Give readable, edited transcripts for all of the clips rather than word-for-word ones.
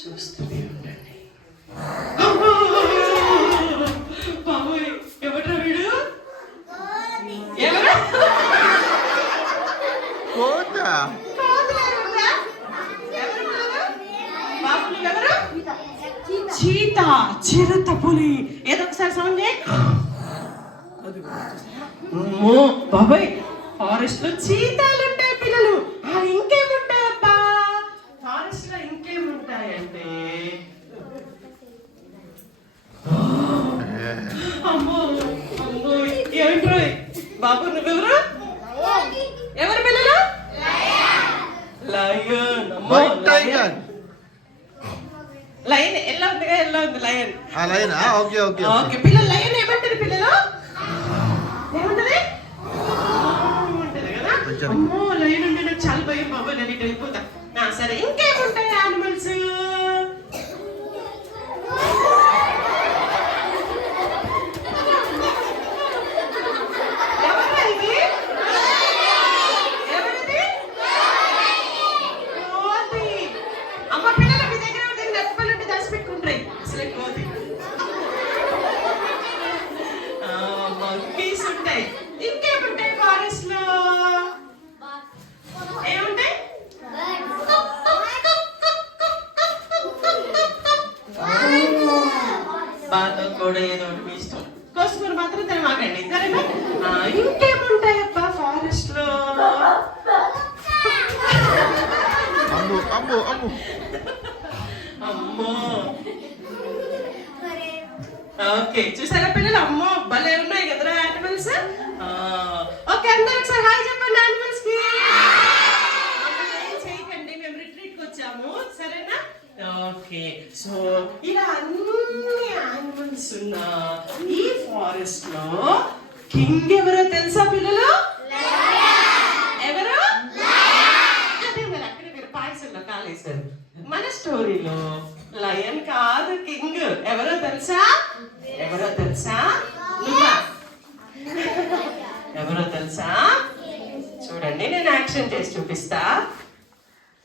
చూస్తూనే ఉండండి. బాబోయ్, ఎవడ్రా వీడు? ఎవరు? చీత, చిరుత పులి. ఏదో ఒకసారి సౌండ్ చేయి. బాబాయ్, ఫారెస్ట్ లో చీతాలు ఉంటాయి పిల్లలు. ఇంకేముంటాయబ్బా ఫారెస్ట్ లో? ఇంకేముంటాయంటే అమ్మో అమ్మో, ఏంట్రో బాబు, నువ్వెవరు? ఎవరు పిల్లలు? లయన్. అమ్మో, లయన్. లయన్ ఎలా ఉందిగా? ఎలా ఉంది లయన్? ఓకే పిల్లలు, లయన్ ఏమంటారు పిల్లలు? ఏమంటది? ఏమంటది కదా? అమ్మో, లయన్ అంటే నాకు చాలా భయం బాబు, నేను ఇటు వెళ్ళిపోతా. సరే, ఇంకేముంటాయి యానిమల్స్? మంకీస్ ఉంటాయి. ఇంకేముంటాయి ఫారెస్ట్ లో? ఏముంటాయి? బాతో కూడా ఏదో ఒకటి మీ ఇష్టం, కోసుకుని మాత్రం తినమాకండి, సరేనా? ఇంకేముంటాయి అబ్బా ఫారెస్ట్ లో? అమ్మో, ఓకే చూసారా పిల్లలు? అమ్మో, భలే ఉన్నాయి కదరా యానిమల్స్. ఓకే, అందరూ ఒకసారి హాయ్ చెప్పండి యానిమల్స్ కి. ఏం చేయకండి, మేము రిట్రీట్ కి వచ్చాము, సరేనా? ఓకే, సో ఇలా అన్ని యానిమల్స్ ఉన్న ఈ ఫారెస్ట్ లో కింగ్ ఎవరో తెలుసా పిల్లలు? ఎవరు? అదే మరి అక్కడ మీరు పాయసంలో కాలేశారు. మన స్టోరీలో లయన్ కాదు కింగ్. ఎవరో తెలుసా? ఎవరో తెలుసా? నువ్వా? ఎవరో తెలుసా? చూడండి, నేను యాక్షన్ చేసి చూపిస్తా.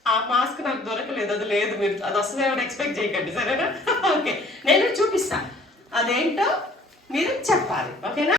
ఆ మాస్క్ నాకు దొరకలేదు, అది లేదు, మీరు అది వస్తుందేమో ఎక్స్పెక్ట్ చేయకండి, సరేనా? ఓకే, నేను చూపిస్తా, అదేంటో మీరు చెప్పాలి, ఓకేనా?